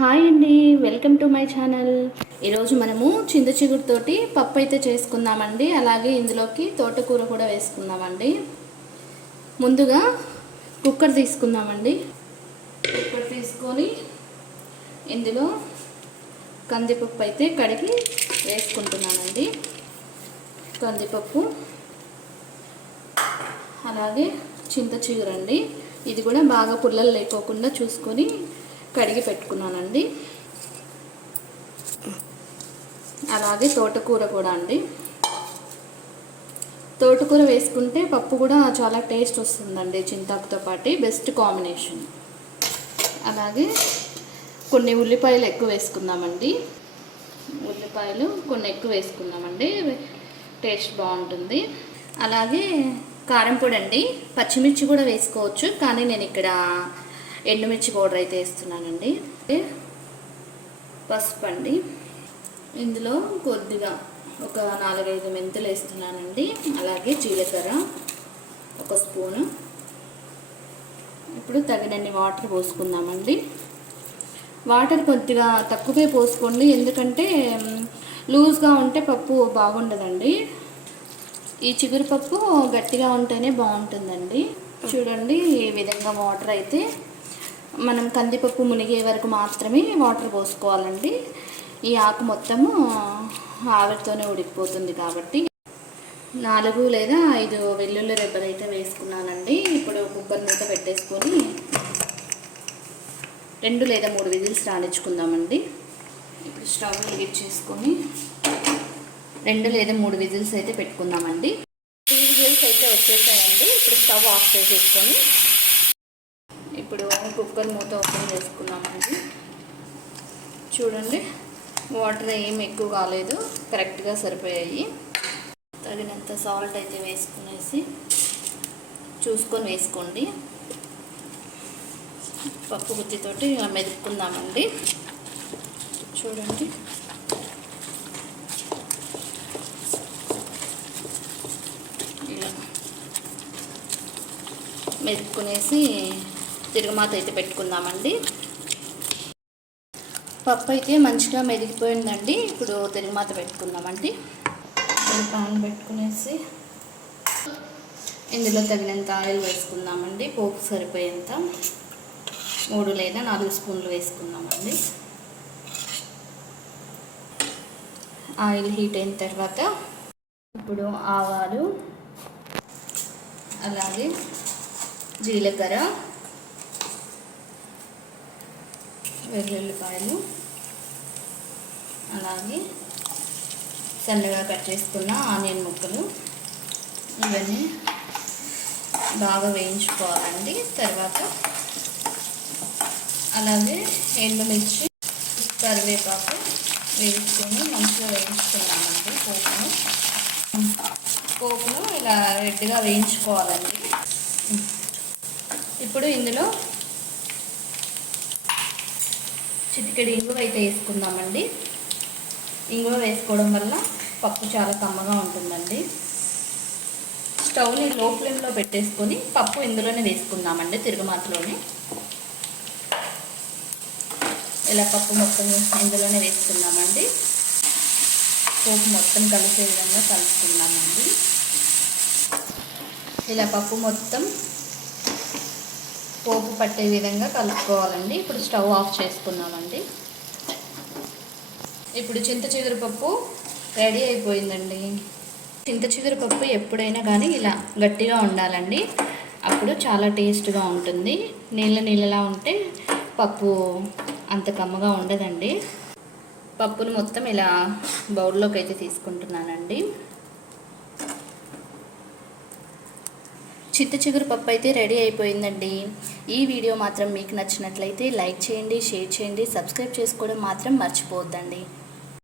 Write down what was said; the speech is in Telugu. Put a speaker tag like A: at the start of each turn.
A: హాయ్ అండి వెల్కమ్ టు మై ఛానల్ ఈరోజు మనము చింత చిగురుతోటి పప్పు అయితే చేసుకుందామండి అలాగే ఇందులోకి తోటకూర కూడా వేసుకుందామండి ముందుగా కుక్కర్ తీసుకుందామండి కుక్కర్ తీసుకొని ఇందులో కందిపప్పు అయితే కడిగి వేసుకుంటున్నామండి కందిపప్పు అలాగే చింత చిగురండి ఇది కూడా బాగా పుల్లలు లేకోకుండా చూసుకొని కడిగి పెట్టుకున్నానండి అలాగే తోటకూర కూడా అండి తోటకూర వేసుకుంటే పప్పు కూడా చాలా టేస్ట్ వస్తుందండి చింతాకుతో పాటు బెస్ట్ కాంబినేషన్ అలాగే కొన్ని ఉల్లిపాయలు ఎక్కువ వేసుకుందామండి ఉల్లిపాయలు కొన్ని ఎక్కువ వేసుకుందామండి టేస్ట్ బాగుంటుంది అలాగే కారం పొడి అండి పచ్చిమిర్చి కూడా వేసుకోవచ్చు కానీ నేను ఇక్కడ ఎండుమిర్చి పౌడర్ అయితే వేస్తున్నానండి పసుపు అండి ఇందులో కొద్దిగా ఒక నాలుగైదు మెంతులు వేస్తున్నానండి అలాగే జీలకర్ర ఒక స్పూను ఇప్పుడు తగినన్ని వాటర్ పోసుకుందామండి వాటర్ కొద్దిగా తక్కువే పోసుకోండి ఎందుకంటే లూజ్గా ఉంటే పప్పు బాగుండదండి ఈ చిగురు పప్పు గట్టిగా ఉంటేనే బాగుంటుందండి చూడండి ఈ విధంగా వాటర్ అయితే మనం కందిపప్పు మునిగే వరకు మాత్రమే వాటర్ పోసుకోవాలండి ఈ ఆకు మొత్తము ఆవిరితోనే ఉడికిపోతుంది కాబట్టి నాలుగు లేదా ఐదు వెల్లుల్లి రెబ్బలు అయితే వేసుకున్నానండి ఇప్పుడు కుక్కర్ మీద పెట్టేసుకొని రెండు లేదా మూడు విజిల్స్ రాణించుకుందామండి ఇప్పుడు స్టవ్ హీట్ చేసుకొని రెండు లేదా మూడు విజిల్స్ అయితే పెట్టుకుందామండి త్రీ విజిల్స్ అయితే వచ్చేసాయండి ఇప్పుడు స్టవ్ ఆఫ్ చేసేసుకొని ఇప్పుడు కుక్కర్ మూత ఓపెన్ చేసుకున్నామండి చూడండి వాటర్ ఏం ఎక్కువ కాలేదు కరెక్ట్గా సరిపోయాయి తగినంత సాల్ట్ అయితే వేసుకునేసి చూసుకొని వేసుకోండి పప్పు గుత్తితోటి ఇలా మెదుపుకుందామండి చూడండి ఇలా మెదుపుకునేసి తిరగమాత అయితే పెట్టుకుందామండి పప్పు అయితే మంచిగా మెదిగిపోయిందండి ఇప్పుడు తిరగమాత పెట్టుకుందామండి పాన్ పెట్టుకునేసి ఇందులో తగినంత ఆయిల్ వేసుకుందామండి పోపు సరిపోయేంత మూడు లేదా నాలుగు స్పూన్లు వేసుకుందామండి ఆయిల్ హీట్ అయిన తర్వాత ఇప్పుడు ఆవాలు అలాగే జీలకర్ర వెల్లుల్లిపాయలు అలాగే సన్నగా కట్ చేసుకున్న ఆనియన్ ముక్కలు ఇవన్నీ బాగా వేయించుకోవాలండి తర్వాత అలాగే ఎండుమిర్చి కరివేపాకు వేయించుకొని మంచిగా వేయించుకున్నామండి పోపును పోపును ఇలా రెడ్గా వేయించుకోవాలండి ఇప్పుడు ఇందులో చిటికెడు ఇంగువ అయితే వేసుకుందామండి ఇంగువ వేసుకోవడం వల్ల పప్పు చాలా కమ్మగా ఉంటుందండి స్టవ్ని లో ఫ్లేమ్లో పెట్టేసుకొని పప్పు ఇందులోనే వేసుకుందామండి తిరుగుమాతలోనే ఇలా పప్పు మొత్తం ఇందులోనే వేసుకుందామండి పోపు మొత్తం కలిసే విధంగా కలుపుకుందామండి ఇలా పప్పు మొత్తం పోపు పట్టే విధంగా కలుపుకోవాలండి ఇప్పుడు స్టవ్ ఆఫ్ చేసుకున్నామండి ఇప్పుడు చింత చిగురుపప్పు రెడీ అయిపోయిందండి చింత చిగురుపప్పు ఎప్పుడైనా కానీ ఇలా గట్టిగా ఉండాలండి అప్పుడు చాలా టేస్ట్గా ఉంటుంది నీళ్ళ నీళ్ళలా ఉంటే పప్పు అంత కమ్మగా ఉండదండి పప్పును మొత్తం ఇలా బౌల్లోకి అయితే తీసుకుంటున్నానండి చిత్త చిగురు పప్పు అయితే రెడీ అయిపోయిందండి ఈ వీడియో మాత్రం మీకు నచ్చినట్లయితే లైక్ చేయండి షేర్ చేయండి సబ్స్క్రైబ్ చేసుకోవడం మాత్రం మర్చిపోవద్దండి